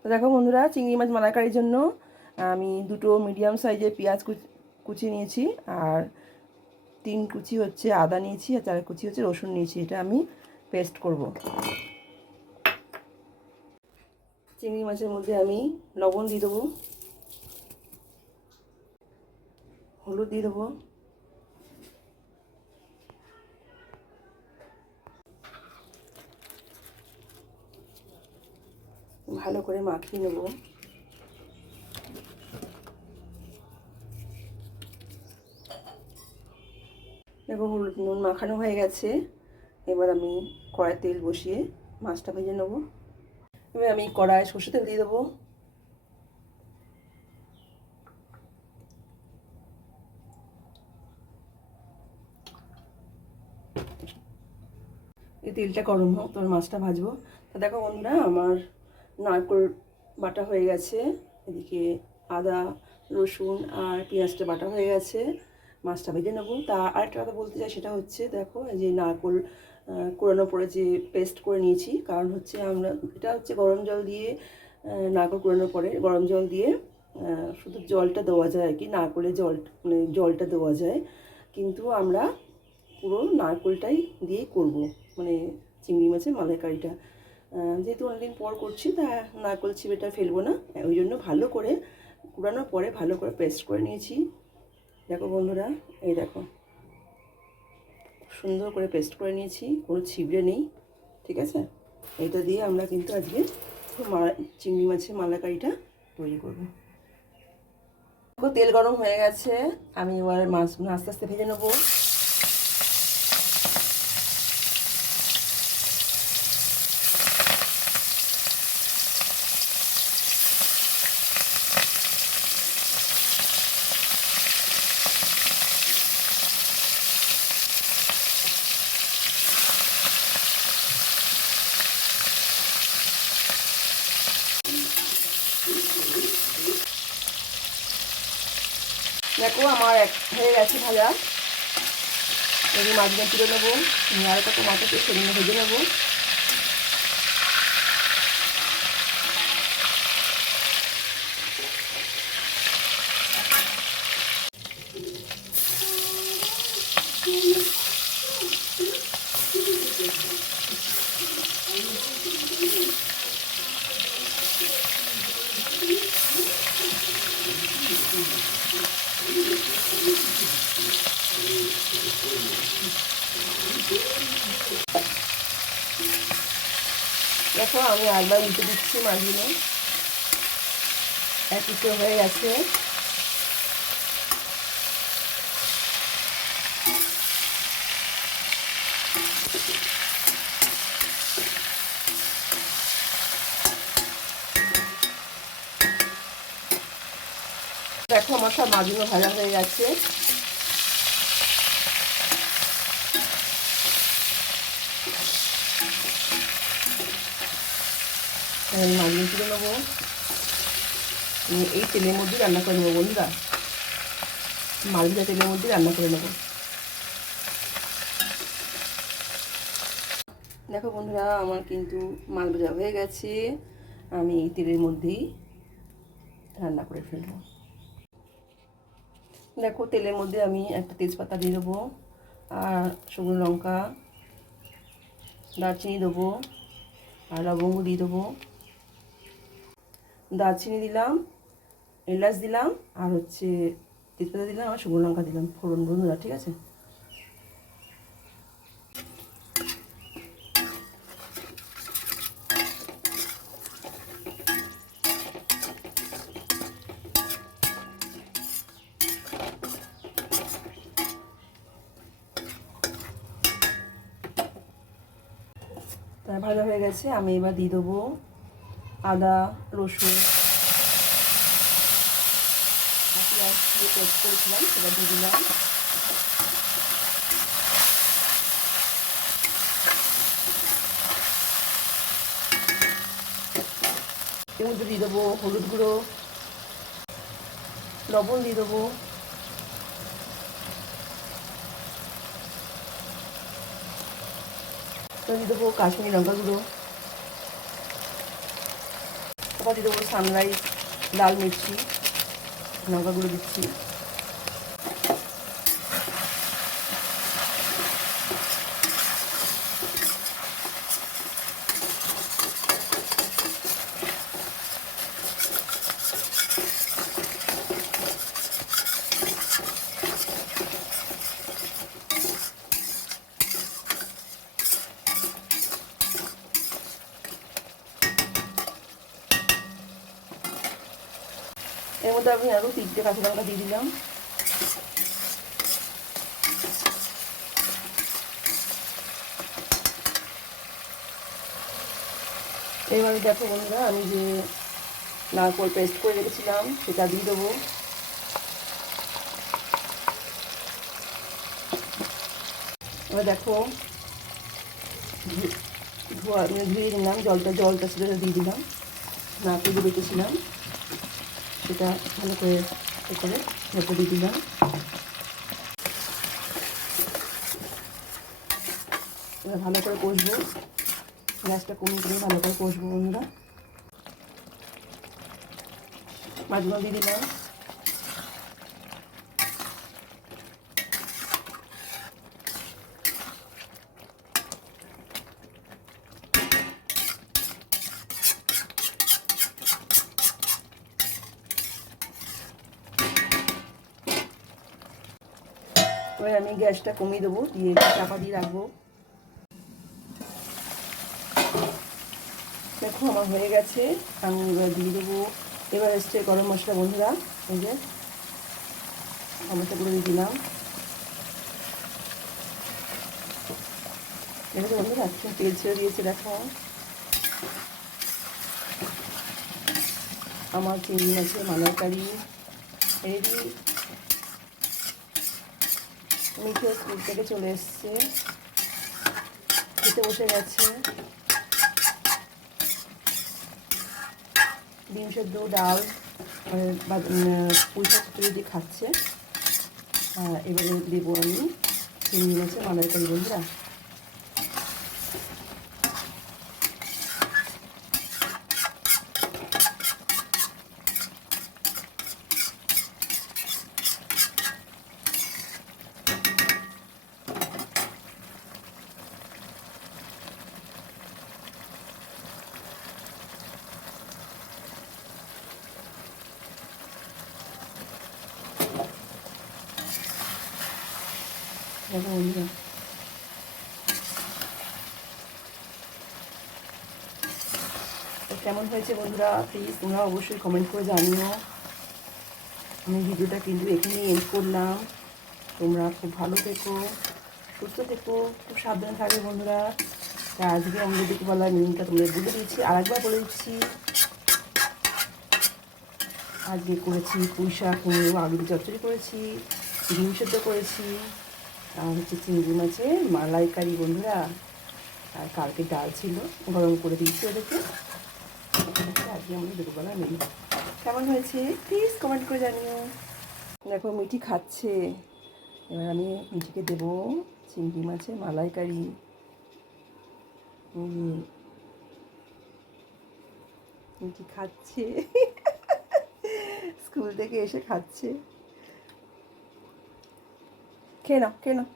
তো দেখো বন্ধুরা, চিংড়ি মাছ মালাইকারির জন্য আমি দুটো মিডিয়াম সাইজের পেঁয়াজ কুচি নিয়েছি, আর 3 কুচি হচ্ছে আদা নিয়েছি, আর 4 কুচি হচ্ছে রসুন নিয়েছি। এটা আমি পেস্ট করব। চিংড়ি মাছের মধ্যে আমি লবণ দিয়ে দেবো, হলুদ দিয়ে দেবো, ভালো করে মাখিয়ে নেব। দেখো হলুদ নুন মাখানো হয়ে গেছে। এবার আমি কড়াই তেল বসিয়ে মাছটা ভেজে নেব। এবার আমি কড়াই সর্ষে তেল দিয়ে দেবো। এই তেলটা গরম হোক, তোর মাছটা ভাজবো। তা দেখো বন্ধুরা, আমার নারকেল বাটা হয়ে গেছে, এদিকে আদা রসুন আর পেঁয়াজটা বাটা হয়ে গেছে। মাছটা ভেজে নেবো। তা আরেকটা কথা বলতে চাই, সেটা হচ্ছে দেখো এই যে নারকেল কোরানো পরে যে পেস্ট করে নিয়েছি, কারণ হচ্ছে আমরা এটা হচ্ছে গরম জল দিয়ে নারকেল কোরানোর পরে গরম জল দিয়ে শুধু জলটা দেওয়া যায় আর কি, নারকেলের জল মানে জলটা দেওয়া যায়, কিন্তু আমরা পুরো নারকেলটাই দিয়েই করব, মানে চিংড়ি মাছের মালাইকারিটা। যেহেতু অনেকদিন পর করছি, তা নারকেল চিবেটা ফেলবো না, ওই জন্য ভালো করে কুড়ানোর পরে ভালো করে পেস্ট করে নিয়েছি। দেখো বন্ধুরা, এই দেখো সুন্দর করে পেস্ট করে নিয়েছি, কোনো ছিবড়ে নেই, ঠিক আছে। এটা দিয়ে আমরা কিন্তু আজকে চিংড়ি মাছের মালাইকারিটা তৈরি করবো। তেল গরম হয়ে গেছে, আমি এবার মাছগুলো আস্তে আস্তে ভেজে নেবো। দেখো আমার হয়ে গেছে ভাজা। এবার মাছগুলো তুলে নেবো, আর একটা মাছটা সেগুলো ভেজে নেবো। দেখো আমি আরেকবার উল্টে দিচ্ছি মাছগুলো, এক পিঠে হয়ে গেছে। দেখো আমার সব মাছগুলো ভাজা হয়ে গেছে। মাছগুলো তুলে নেবো, এই তেলের মধ্যে রান্না করে নেবো বন্ধুরা, মাছ ভাজা তেলের মধ্যে রান্না করে নেবো। দেখো বন্ধুরা, আমার কিন্তু মাছ ভাজা হয়ে গেছে, আমি এই তেলের মধ্যেই রান্না করে ফেলবো। দেখো তেলের মধ্যে আমি একটা তেজপাতা দিয়ে দেবো, আর শুকনো লঙ্কা, দারচিনি দেবো, আর লবঙ্গ দিয়ে দেবো। দারচিনি দিলাম, এলাচ দিলাম, আর হচ্ছে তেজপাতা দিলাম, আর শুকনো লঙ্কা দিলাম ফোড়ন বন্ধুরা, ঠিক আছে। তা ভাজা হয়ে গেছে, আমি এবার দিয়ে দেবো আদা রসুন পেঁয়াজ দিয়ে পেস্ট করেছিলাম, সেটা দিয়ে দিলাম। এর মধ্যে দিয়ে দেবো হলুদ গুঁড়ো, লবণ দিয়ে দেবো, দিয়ে দেবো কাশ্মীরি লঙ্কা গুঁড়ো, আবার দিয়ে দেবো সানরাইজ লাল মির্চি, লঙ্কা গুঁড়ো দিচ্ছি। এর মধ্যে আমি আরও 3টে কাঁচা লঙ্কা দিয়ে দিলাম। এবারে দেখো বন্ধুরা, আমি যে নারকেল পেস্ট করে রেখেছিলাম সেটা দিয়ে দেবো। এবার দেখো ধুয়ে নিলাম, জলটা সেটা দিয়ে দিলাম। নারকেল দিয়ে রেখেছিলাম সেটা ভালো করে ঢেকে দিয়ে দিলাম। এবার ভালো করে কষবো, গ্যাসটা কমিয়ে ভালো করে কষবো বন্ধুরা। মাছগুলো দিয়ে দিলাম। এবার আমি গ্যাসটা কমিয়ে দেবো, দিয়ে চাপা দিয়ে রাখবো। দেখো আমার হয়ে গেছে, আমি এবার দিয়ে দেবো এভারেস্টে গরম মশলা বন্ধুরা। এই যে টমেটোগুলো দিয়ে দিলাম। দেখো বন্ধুরা তেল ছেড়ে দিয়েছে। দেখো আমার চিংড়ি মাছের মালাইকারি রেডি। মিঠে স্কুল থেকে চলে এসছে, খেতে বসে গেছে। ডিম সেদ্ধ, ডাল, পুঁই শাক দিয়ে খাচ্ছে। এবারে দেবো আমি চিংড়ি মাছের মালাইকারি বন্ধুরা। দেখো বন্ধুরা কেমন হয়েছে বন্ধুরা, প্লিজ তোমরা অবশ্যই কমেন্ট করে জানিও। আমি ভিডিওটা কিন্তু এখানেই এন্ড করলাম। তোমরা খুব ভালো থেকো, সুস্থ থেকো, খুব সাবধানে থাকবে বন্ধুরা। তা আজকে আমাদের দুপুরবেলার মেনুটা তোমাদের বলে দিচ্ছি, আরেকবার বলে দিচ্ছি। আজকে করেছি পুঁই শাক, কুমড়ো, আলু চচ্চড়ি করেছি, ডিম সেদ্ধ করেছি, আর হচ্ছে চিংড়ি মাছের মালাইকারি বন্ধুরা। আর কালকে ডাল ছিল, গরম করে দিয়েছি ওদেরকে। আজকে আমাদের দুপুরবেলার মেনু কেমন হয়েছে প্লিজ কমেন্ট করে জানিও। দেখো মিঠি খাচ্ছে, এবার আমি মিঠিকে দেবো চিংড়ি মাছের মালাইকারি। মিঠি খাচ্ছে, স্কুল থেকে এসে খাচ্ছে। খেয়ে নাও, খেয়ে নাও।